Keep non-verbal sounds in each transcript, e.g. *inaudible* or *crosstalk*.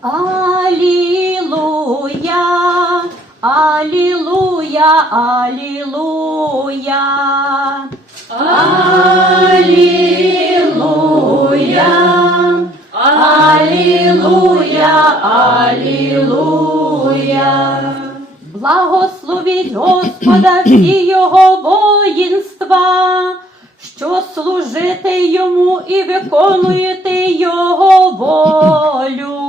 Алілуя, Алілуя, Алілуя. Алілуя, Алілуя, Алілуя. Благословіть Господа всі його воїнства, що служите йому і виконуєте його волю.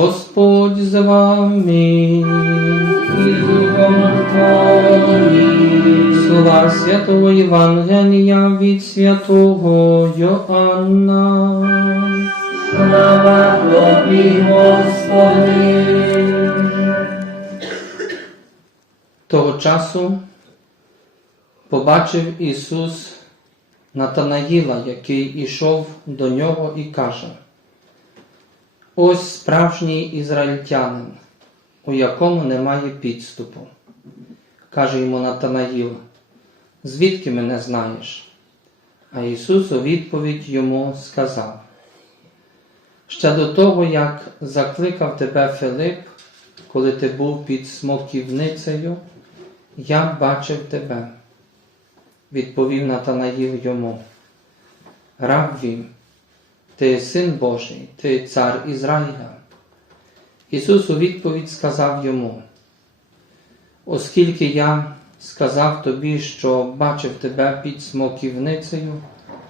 Господь з вами і духом Твоїм. Слова Святого Євангелія від Святого Йоанна. Слава Тобі, Господи. Того часу побачив Ісус Натанаїла, який ішов до нього і каже Ось справжній ізраїльтянин, у якому немає підступу. Каже йому Натанаїл, звідки мене знаєш? А Ісус у відповідь йому сказав: Ще до того, як закликав тебе Филип, коли ти був під смоківницею, я бачив тебе. Відповів Натанаїл йому. Рабві, ти син Божий, ти цар Ізраїля. Ісус у відповідь сказав йому, оскільки я сказав тобі, що бачив тебе під смоківницею,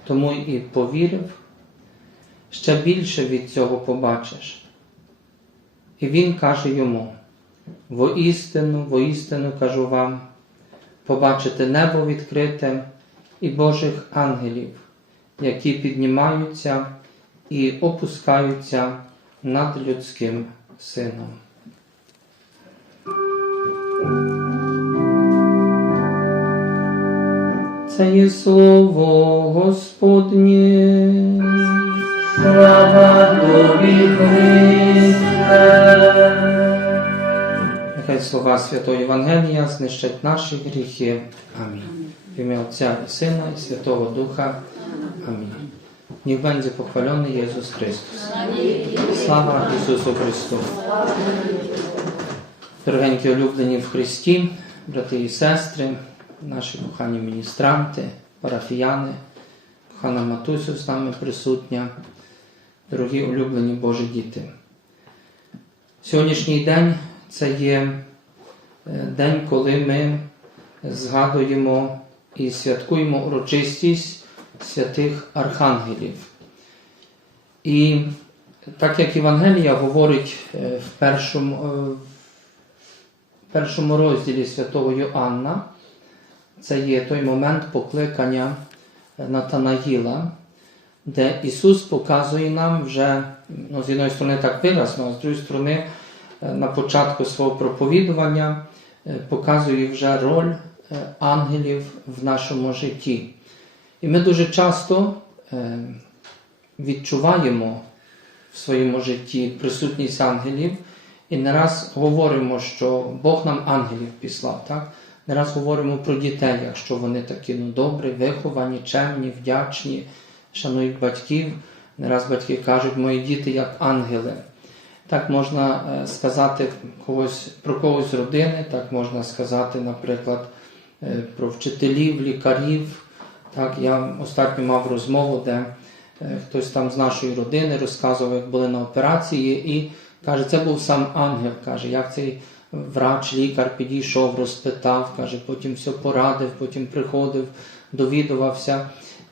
тому і повірив, ще більше від цього побачиш. І він каже йому: воістину, воістину кажу вам, побачите небо відкрите і Божих ангелів, які піднімаються і опускаються над людським сином. Це є слово Господнє. Слава Тобі, Христе. Нехай слова Святого Євангелія знищать наші гріхи. Амінь. В ім'я Отця і Сина і Святого Духа. Амінь. Niech będzie pochwalony Jezus Chrystus. Слава Ісусу Христу. Дорогенькі улюблені в Христі, брати і сестри, наші кохані міністранти, парафіяни, кохана Матусю з нами присутня, дорогі улюблені Божі діти. Сьогоднішній день це є е, день, коли ми згадуємо і святкуємо урочистість святих архангелів. І так як Євангелія говорить е, в першому, е, в першому розділі святого Йоанна, це є той момент покликання Натанаїла, де Ісус показує нам вже, ну, з однієї сторони так виразно, а з іншої сторони, е, на початку свого проповідування е, показує вже роль е, ангелів в нашому житті. І ми дуже часто е, відчуваємо в своєму житті присутність ангелів, і не раз говоримо, що Бог нам ангелів післав. Так? Не раз говоримо про дітей, якщо вони такі ну, добрі, виховані, чемні, вдячні, шанують батьків. Не раз батьки кажуть, мої діти як ангели. Так можна е, сказати когось, про когось з родини, так можна сказати, наприклад, е, про вчителів, лікарів. Так, я останньо мав розмову, де е, хтось там з нашої родини розказував, як були на операції, і каже, це був сам ангел. Каже, як цей врач, лікар підійшов, розпитав, каже, потім все порадив, потім приходив, довідувався.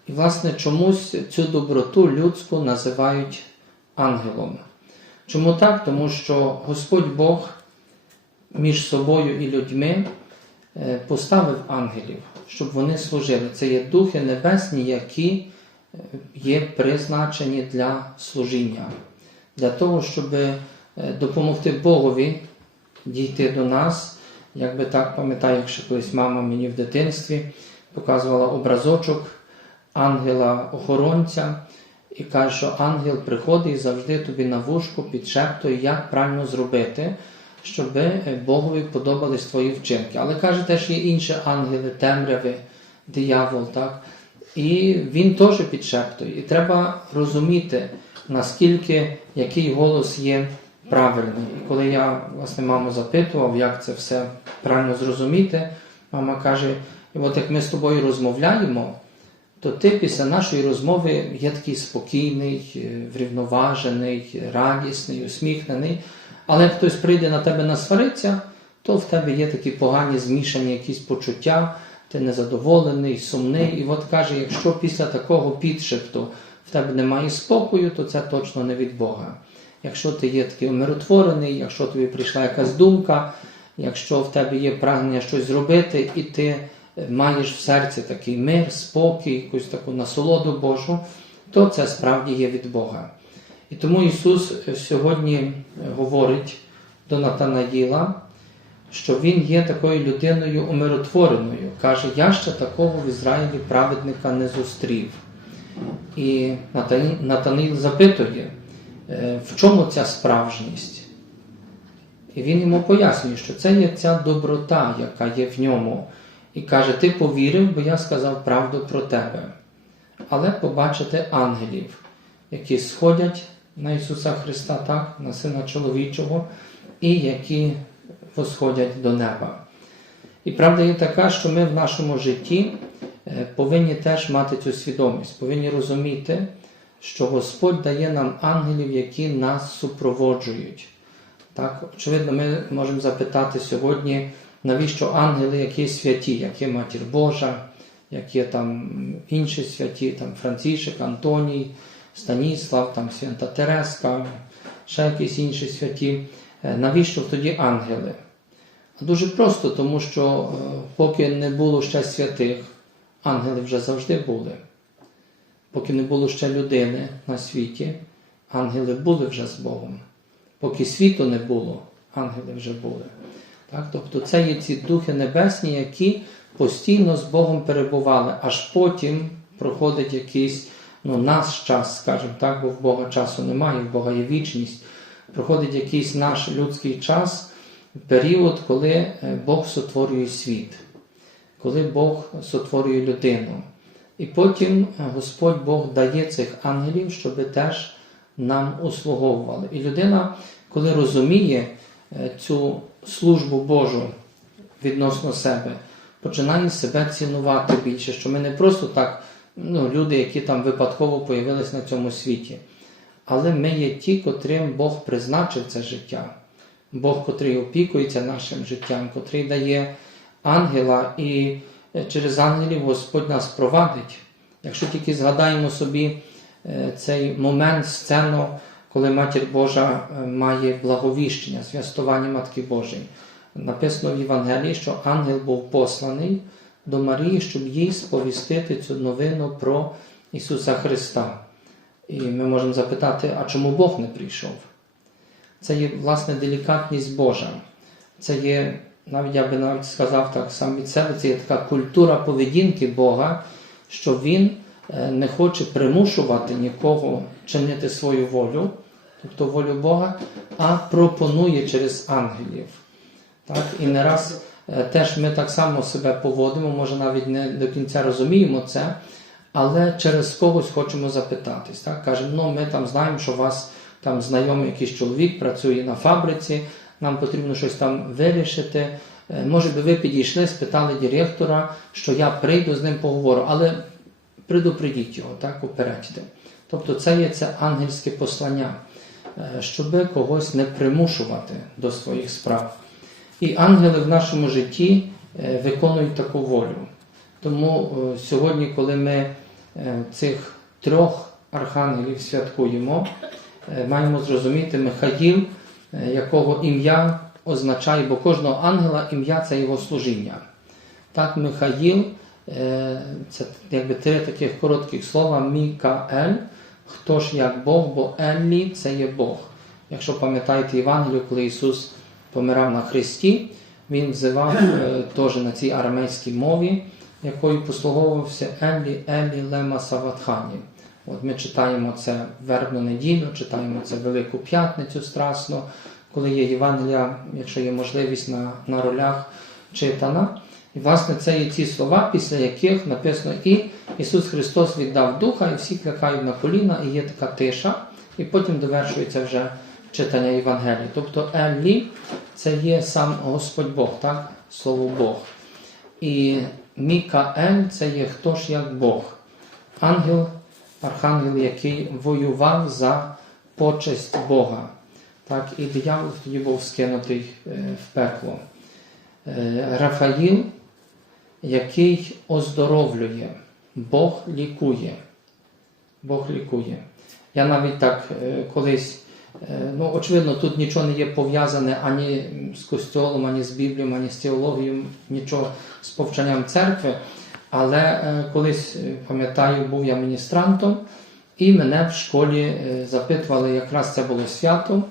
І, власне, чомусь цю доброту людську називають ангелом. Чому так? Тому що Господь Бог між собою і людьми е, поставив ангелів, щоб вони служили. Це є духи небесні, які е, є призначені для служіння, для того, щоб е, допомогти Богові дійти до нас. Якби так пам'ятаю, якщо колись мама мені в дитинстві показувала образочок ангела-охоронця, і каже, що ангел приходить і завжди тобі на вушку підшептує, як правильно зробити, щоб е, Богові подобались твої вчинки. Але каже, теж є інші ангели, темряви, диявол, так? І він теж підшептує. І треба розуміти, наскільки який голос є правильний. І коли я власне маму запитував, як це все правильно зрозуміти, мама каже: от як ми з тобою розмовляємо, то ти після нашої розмови є такий спокійний, е, врівноважений, радісний, усміхнений. Але хтось прийде на тебе насвариться, то в тебе є такі погані змішані якісь почуття, ти незадоволений, сумний. І от каже, якщо після такого підшепту в тебе немає спокою, то це точно не від Бога. Якщо ти є такий умиротворений, якщо тобі прийшла якась думка, якщо в тебе є прагнення щось зробити, і ти маєш в серці такий мир, спокій, якусь таку насолоду Божу, то це справді є від Бога. І тому Ісус е, сьогодні е, говорить до Натанаїла, що Він є такою людиною умиротвореною. Каже, я ще такого в Ізраїлі праведника не зустрів. І Натанаїл запитує, е, в чому ця справжність? І він йому пояснює, що це є ця доброта, яка є в ньому. І каже: Ти повірив, бо я сказав правду про тебе. Але побачите ангелів, які сходять на Ісуса Христа, так, на Сина чоловічого, і які восходять до неба. І правда є така, що ми в нашому житті е, повинні теж мати цю свідомість, повинні розуміти, що Господь дає нам ангелів, які нас супроводжують. Так, очевидно, ми можемо запитати сьогодні, навіщо ангели, які святі, як є Матір Божа, як є там інші святі, там Францішек, Антоній, Станіслав, там Свята Тереска, ще якісь інші святі. Е, Навіщо тоді ангели? Дуже просто, тому що е, поки не було ще святих, ангели вже завжди були. Поки не було ще людини на світі, ангели були вже з Богом. Поки світу не було, ангели вже були. Так? Тобто це є ці духи небесні, які постійно з Богом перебували, аж потім проходить якийсь ну, наш час, скажімо так, бо в Бога часу немає, в Бога є вічність. Проходить якийсь наш людський час, період, коли е, Бог сотворює світ, коли Бог сотворює людину. І потім е, Господь Бог дає цих ангелів, щоб теж нам услуговували. І людина, коли розуміє е, цю службу Божу відносно себе, починає себе цінувати більше, що ми не просто так, ну, люди, які там випадково появились на цьому світі. Але ми є ті, котрим Бог призначив це життя. Бог, котрий опікується нашим життям, котрий дає ангела, і е, через ангелів Господь нас провадить. Якщо тільки згадаємо собі е, цей момент, сцену, коли Матір Божа е, має благовіщення, зв'ястування Матки Божої. Написано в Євангелії, що ангел був посланий до Марії, щоб їй сповістити цю новину про Ісуса Христа. І ми можемо запитати, а чому Бог не прийшов? Це є власне делікатність Божа. Це є, навіть я би навіть сказав так сам від себе, це є така культура поведінки Бога, що Він е, не хоче примушувати нікого чинити свою волю, тобто волю Бога, а пропонує через ангелів. Так? І не раз теж ми так само себе поводимо, може навіть не до кінця розуміємо це, але через когось хочемо запитатись. Так? Кажемо, ну ми там знаємо, що у вас там знайомий якийсь чоловік працює на фабриці, нам потрібно щось там вирішити. Е, Може би ви підійшли, спитали директора, що я прийду з ним поговорю, але предупредіть його, так, упередьте. Тобто це є це ангельське послання, е, щоб когось не примушувати до своїх справ. І ангели в нашому житті е, виконують таку волю. Тому е, сьогодні, коли ми е, цих трьох архангелів святкуємо, маємо зрозуміти Михаїл, якого ім'я означає, бо кожного ангела ім'я це його служіння. Так, Михаїл це якби три таких коротких слова Мікаель, хто ж як Бог, бо Еллі це є Бог. Якщо пам'ятаєте Євангелію, коли Ісус помирав на Христі, Він взивав е, теж на цій арамейській мові, якою послуговувався Еллі, Еллі, Лема Саватхані. От ми читаємо це вербну неділю, читаємо це Велику П'ятницю страсну, коли є Євангелія, якщо є можливість на, на ролях читана. І власне це є ці слова, після яких написано і Ісус Христос віддав Духа, і всі клякають на коліна, і є така тиша, і потім довершується вже читання Євангелія. Тобто Еллі це є сам Господь Бог, так? Слово Бог. І Мікаель це є хто ж як Бог, ангел, архангел, який воював за почесть Бога. Так, і диявол тоді був скинутий е, в пекло. Е, Рафаїл, який оздоровлює, Бог лікує. Бог лікує. Я навіть так е, колись, ну, очевидно, тут нічого не є пов'язане ані з костьолом, ані з Біблією, ані з теологією, нічого з повчанням церкви. Але е, колись, е, пам'ятаю, був я міністрантом, і мене в школі е, запитували, якраз це було свято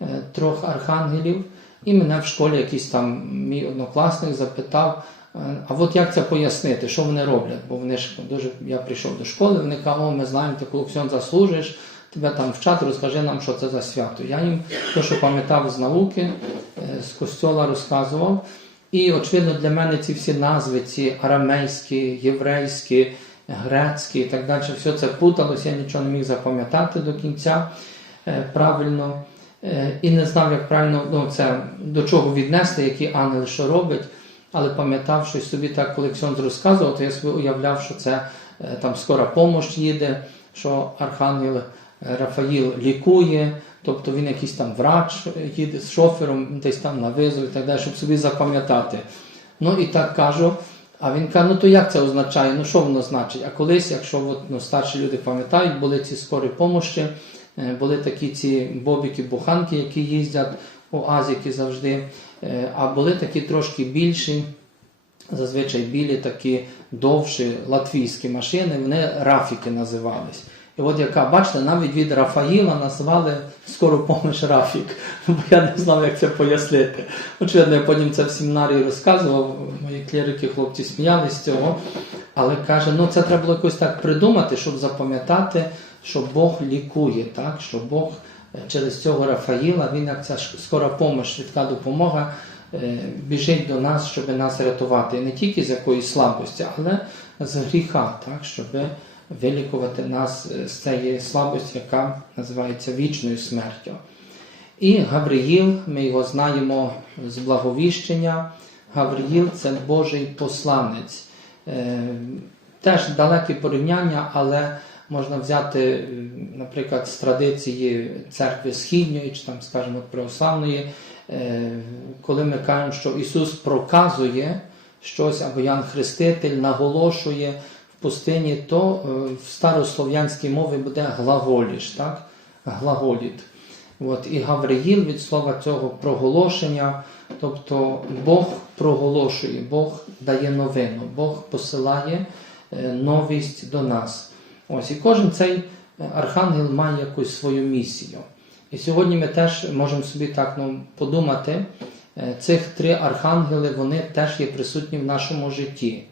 е, трьох архангелів. І мене в школі якийсь там мій однокласник запитав, е, а от як це пояснити, що вони роблять? Бо вони ж дуже я прийшов до школи, вони кажуть, о, ми знаємо, ти коли ксьон заслужиш, тебе там вчать, розкажи нам, що це за свято. Я їм те, що пам'ятав з науки, е, з костьола розказував. І, очевидно, для мене ці всі назви, ці арамейські, єврейські, грецькі і так далі, все це путалося, я нічого не міг запам'ятати до кінця е, правильно. Е, І не знав, як правильно ну, це, до чого віднести, який ангел що робить. Але пам'ятав, що собі так, коли Ксьонд розказував, то я собі уявляв, що це там скора помощ їде, що архангел Рафаїл лікує, тобто він якийсь там врач їде з шофером, десь там на і так далі, щоб собі запам'ятати. Ну і так кажу. А він каже, ну то як це означає? Ну що воно значить? А колись, якщо от, ну, старші люди пам'ятають, були ці скорі помощі, е, були такі ці бобіки-буханки, які їздять у Азіки завжди, е, а були такі трошки більші, зазвичай білі, такі довші латвійські машини, вони рафіки називались. І от яка, бачите, навіть від Рафаїла назвали скору помощь Рафік, бо я не знав, як це пояснити. Очевидно, я потім це в семінарії розказував, мої клірики, хлопці сміялись з цього, але каже, ну це треба було якось так придумати, щоб запам'ятати, що Бог лікує, так? що Бог е, через цього Рафаїла, він як ця скора помощь, швидка допомога, е, біжить до нас, щоб нас рятувати. І не тільки з якоїсь слабості, але з гріха, так? щоб вилікувати нас з цієї слабості, яка називається вічною смертю. І Гавриїл, ми його знаємо з благовіщення. Гавриїл це Божий посланець. Е, Теж далекі порівняння, але можна взяти, е, наприклад, з традиції церкви Східньої, чи там, скажімо, православної, е, коли ми кажемо, що Ісус проказує щось, або Ян Хреститель наголошує пустині, то е, в старослов'янській мові буде глаголіш, так? Глаголіт. От, і Гавриїл від слова цього проголошення, тобто Бог проголошує, Бог дає новину, Бог посилає е, новість до нас. Ось, і кожен цей е, архангел має якусь свою місію. І сьогодні ми теж можемо собі так ну, подумати, цих три архангели вони теж є присутні в нашому житті.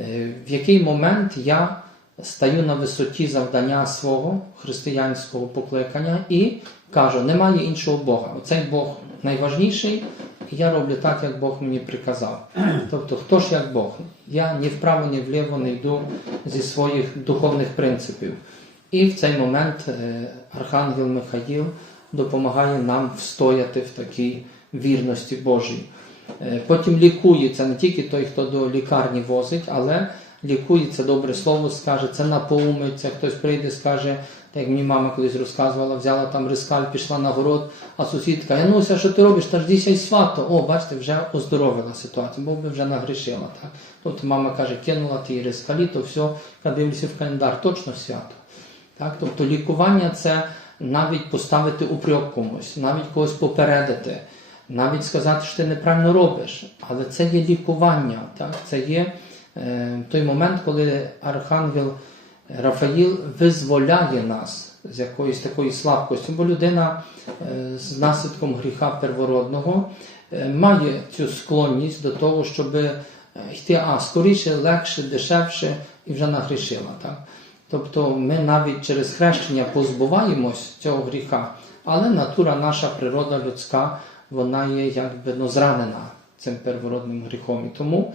Е, В який момент я стаю на висоті завдання свого християнського покликання і кажу, немає іншого Бога. Оцей Бог найважніший, і я роблю так, як Бог мені приказав. *clears throat* Тобто, хто ж як Бог? Я ні вправо, ні вліво не йду зі своїх духовних принципів. І в цей момент е, Архангел Михаїл допомагає нам встояти в такій вірності Божій. Е, Потім лікується не тільки той, хто до лікарні возить, але лікується добре слово, скаже, це напоумиться, хтось прийде, скаже, так як мені мама колись розказувала, взяла там рискаль, пішла на город, а сусідка, Януся, що ти робиш? Та ж дійся й свято. О, бачите, вже оздоровила ситуацію, бо би вже нагрішила. Так? Тобто мама каже, кинула ті рискалі, то все, я дивлюся в календар, точно свято. Так? Тобто лікування це навіть поставити упрек комусь, навіть когось попередити, навіть сказати, що ти неправильно робиш. Але це є лікування. Так? Це є е, той момент, коли архангел Рафаїл визволяє нас з якоїсь такої слабкості, бо людина е, з наслідком гріха первородного е, має цю склонність до того, щоб е, йти а, скоріше, легше, дешевше і вже нагрішила. Так? Тобто ми навіть через хрещення позбуваємось цього гріха, але натура наша природа людська, вона є якби ну, зранена цим первородним гріхом. І тому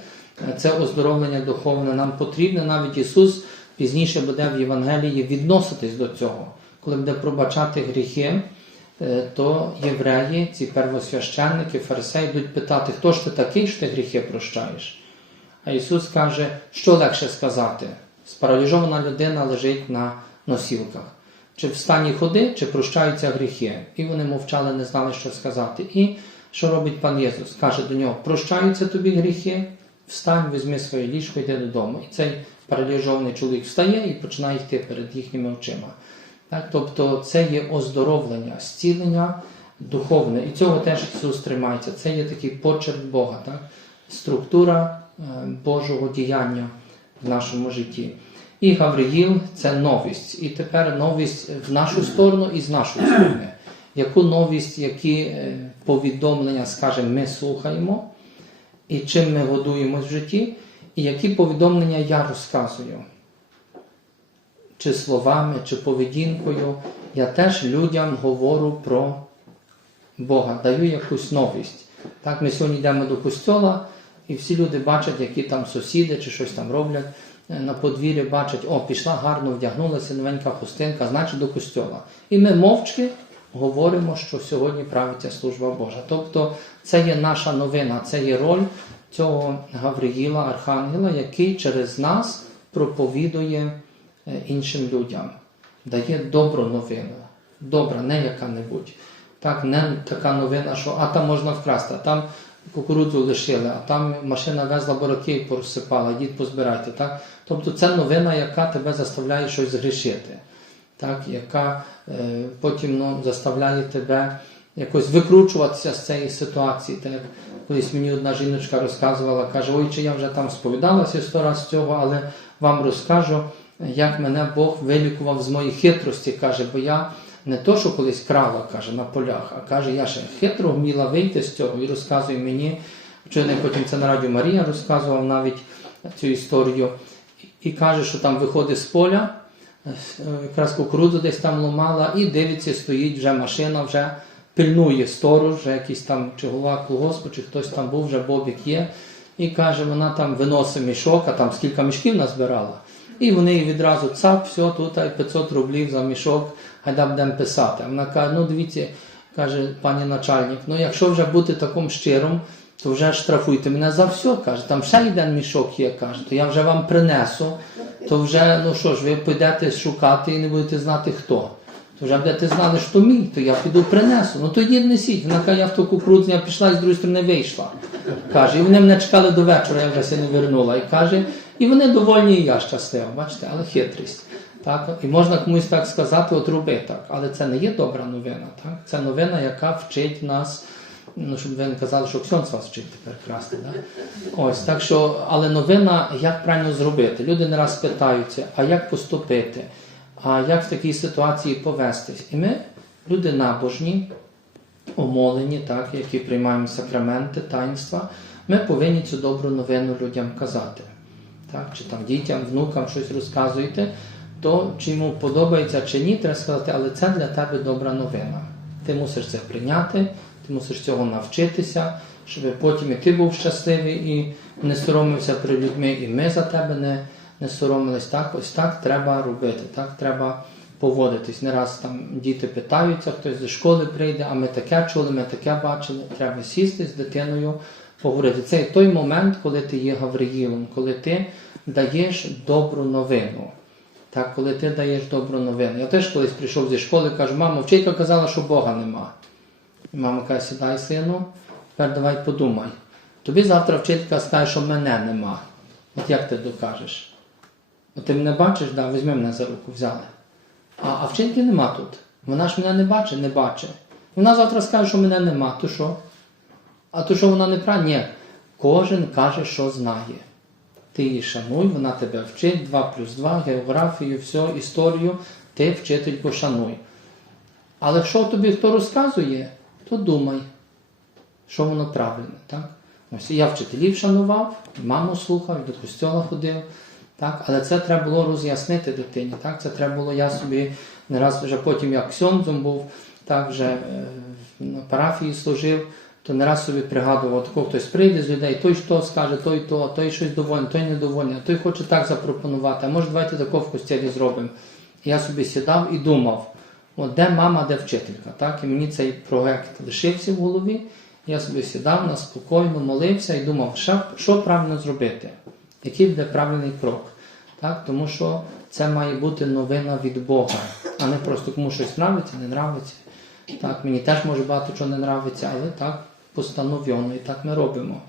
е, це оздоровлення духовне нам потрібне. Навіть Ісус пізніше буде в Євангелії відноситись до цього. Коли буде пробачати гріхи, е, то євреї, ці первосвященники, фарисеї будуть питати, хто ж ти такий, що ти гріхи прощаєш? А Ісус каже, що легше сказати? Спараліжована людина лежить на носілках. Чи в стані ходи, чи прощаються гріхи. І вони мовчали, не знали, що сказати. І що робить пан Єсус? Каже до нього: прощаються тобі гріхи, встань, візьми своє ліжко, йди додому. І цей паралізований чоловік встає і починає йти перед їхніми очима. Так? Тобто це є оздоровлення, зцілення духовне. І цього теж Ісус тримається. Це є такий почерк Бога, так? структура Божого діяння в нашому житті. І Гавриїл це новість. І тепер новість в нашу сторону і з нашої сторони. Яку новість, які е, повідомлення, скажімо, ми слухаємо, і чим ми годуємось в житті, і які повідомлення я розказую чи словами, чи поведінкою, я теж людям говорю про Бога, даю якусь новість. Так, ми сьогодні йдемо до костьола, і всі люди бачать, які там сусіди чи щось там роблять. Е, На подвір'ї бачать, о, пішла гарно вдягнулася новенька хустинка, значить до костьола. І ми мовчки говоримо, що сьогодні правиться служба Божа. Тобто це є наша новина, це є роль цього Гавриїла, Архангела, який через нас проповідує е, іншим людям, дає добру новину. Добра, не яка-небудь. Так, не така новина, що а там можна вкрасти, а там кукурудзу лишили, а там машина везла бураки і порозсипала, йдіть позбирайте. Так? Тобто це новина, яка тебе заставляє щось згрішити, так? яка е, потім ну, заставляє тебе якось викручуватися з цієї ситуації. Так? як Колись мені одна жіночка розказувала, каже, ой, чи я вже там сповідалася сто раз цього, але вам розкажу, як мене Бог вилікував з моїх хитрості, каже, бо я не то, що колись крала, каже, на полях, а каже, я ще хитро вміла вийти з цього і розказує мені. Вчора потім це на радіо Марія розказував навіть цю історію. І каже, що там виходить з поля, е, якраз кукурудзу десь там ломала, і дивиться, стоїть вже машина, вже пильнує сторож, вже якийсь там чи голова колгоспу, чи хтось там був, вже бобік є. І каже, вона там виносить мішок, а там скільки мішків назбирала. І вони відразу цап, все, тут 500 рублів за мішок, гайда будемо писати. Вона каже, ну дивіться, каже пані начальник, ну якщо вже бути таким щирим, то вже штрафуйте мене за все, каже, там ще один мішок є, каже, то я вже вам принесу, то вже, ну що ж, ви підете шукати і не будете знати хто. То вже будете знали, що мій, то я піду принесу. Ну тоді несіть. Вона каже, я в ту кукурудзу, пішла і з другої сторони вийшла. Каже, і вони мене чекали до вечора, я вже не вернула. І каже, і вони довольні, і я щаслива, бачите, але хитрість. Так? І можна комусь так сказати, от роби так. Але це не є добра новина. Так? Це новина, яка вчить нас, ну, щоб ви не казали, що Ксьонц вас вчить тепер красти. Так? Ось, так що, але новина, як правильно зробити. Люди не раз питаються, а як поступити, а як в такій ситуації повестись. І ми, люди набожні, омолені, так, які приймаємо сакраменти, таїнства, ми повинні цю добру новину людям казати. Так, чи там дітям, внукам щось розказуєте, то чи йому подобається чи ні, треба сказати, але це для тебе добра новина. Ти мусиш це прийняти, ти мусиш цього навчитися, щоб потім і ти був щасливий і не соромився перед людьми, і ми за тебе не, не соромились. Так, ось так треба робити, так треба поводитись. Не раз там діти питаються, хтось зі школи прийде, а ми таке чули, ми таке бачили. Треба сісти з дитиною, поговорити. Це той момент, коли ти є Гавриїлом, коли ти даєш добру новину. Так, коли ти даєш добру новину. Я теж колись прийшов зі школи кажу, мамо, вчителька казала, що Бога нема. І мама каже, сідай, сину, тепер давай подумай. Тобі завтра вчителька скаже, що мене нема. От як ти докажеш? От ти мене бачиш, да, візьми мене за руку, взяли. А, а вчительки нема тут. Вона ж мене не бачить, не бачить. Вона завтра скаже, що мене нема, то що? А то що вона не права? Ні. Кожен каже, що знає. Ти її шануй, вона тебе вчить, 2 плюс 2, географію, все, історію, ти вчительку шануй. Але що тобі хто розказує, то думай, що воно правильне. Так? Ось я вчителів шанував, маму слухав, до костьола ходив. Так? Але це треба було роз'яснити дитині. Так? Це треба було, я собі не раз вже потім як ксьондзом був, так вже е, на парафії служив, то не раз собі пригадував, тако хтось прийде з людей, той що скаже, той то, той щось довольний, той недовольний, а той хоче так запропонувати, а може давайте тако в костелі зробимо. Я собі сідав і думав, от де мама, де вчителька. Так? І мені цей проект лишився в голові. Я собі сідав на спокійно, молився і думав, що, що правильно зробити, який буде правильний крок. Так? Тому що це має бути новина від Бога, а не просто кому щось нравиться, не нравиться. Так, мені теж може багато чого не нравиться, але так постановлено і так ми робимо.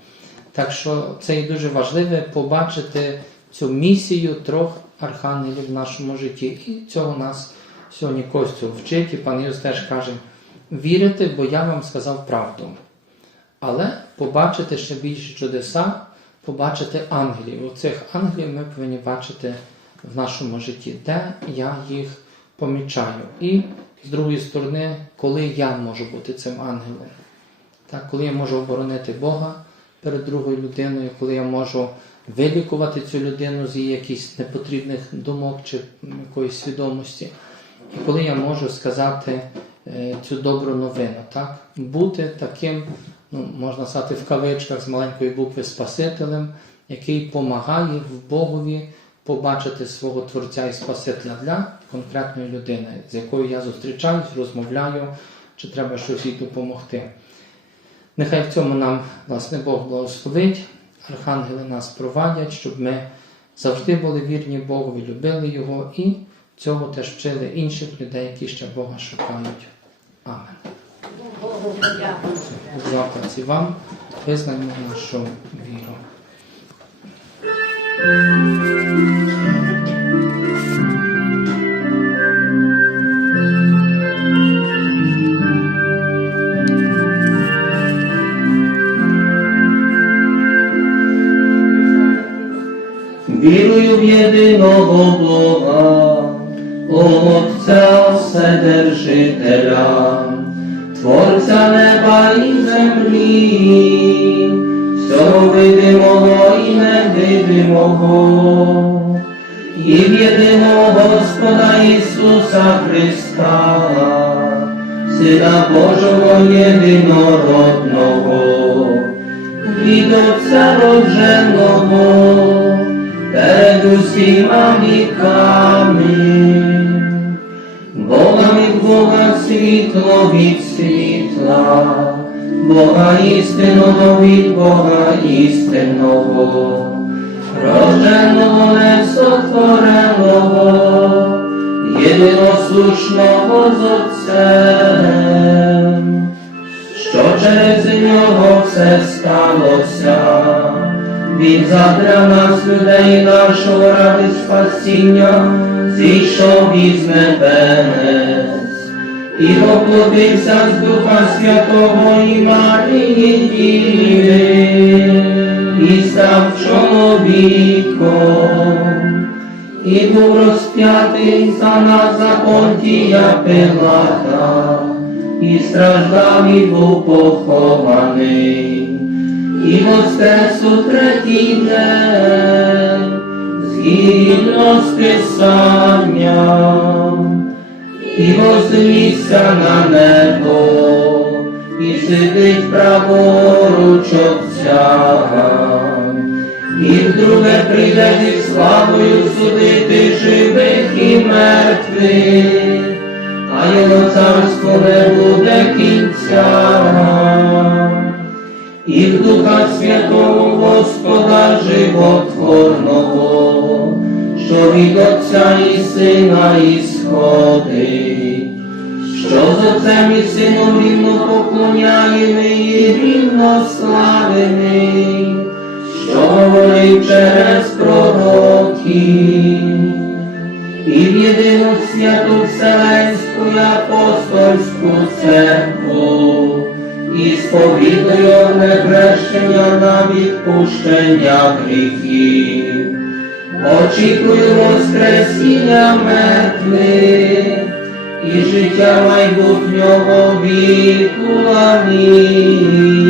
Так що це і дуже важливо побачити цю місію трьох архангелів в нашому житті. І цього нас сьогодні Костю вчить, і пан Юс теж каже: вірите, бо я вам сказав правду. Але побачити ще більше чудеса, побачити ангелів. Оцих ангелів ми повинні бачити в нашому житті, де я їх помічаю. І з другої сторони, коли я можу бути цим ангелом. Так, коли я можу оборонити Бога перед другою людиною, коли я можу вилікувати цю людину з її якихось непотрібних думок чи якоїсь свідомості. І коли я можу сказати е, цю добру новину, так? бути таким, ну, можна сказати, в кавичках з маленької букви Спасителем, який допомагає в Богові побачити свого Творця і Спасителя для конкретної людини, з якою я зустрічаюсь, розмовляю, чи треба щось їй допомогти. Нехай в цьому нам, власне, Бог благословить, архангели нас провадять, щоб ми завжди були вірні Богові, любили Його і цього теж вчили інших людей, які ще Бога шукають. Амен. Бог вам, визнаймо нашу віру. Єдиного Бога, Отця Вседержителя, Творця неба і землі, всього видимого і невидимого, і в єдиного Господа Ісуса Христа, Сина Божого єдинородного, від Отця родженого, перед усіма віками, Бога від Бога світло від світла, Бога істинного від Бога істинного, роженого несотвореного, єдиносушного з Отцем, що через нього все сталося. Він задля нас людей нашого ради спасіння, зійшов із небес, і поплодився з Духа Святого і Марії Діви, і став чоловіком, і був розп'ятий за нас Понтія Пилата, і страждав і був похований і воскрес у згідно з Писанням, і вознісся на небо, і сидить праворуч Отця, і вдруге прийде зі славою судити живих і мертвих, а його царство не буде кінця і в Духа Святого Господа Животворного, що від Отця і Сина ісходить, що з Отцем і Сином рівно поклоняємий і рівно славений, що говорив через пророків, і в єдину святу Вселенську і апостольську церкву, і не хрещення на відпущення гріхів. Очікую воскресіння мертвих і життя майбутнього віку. Амінь.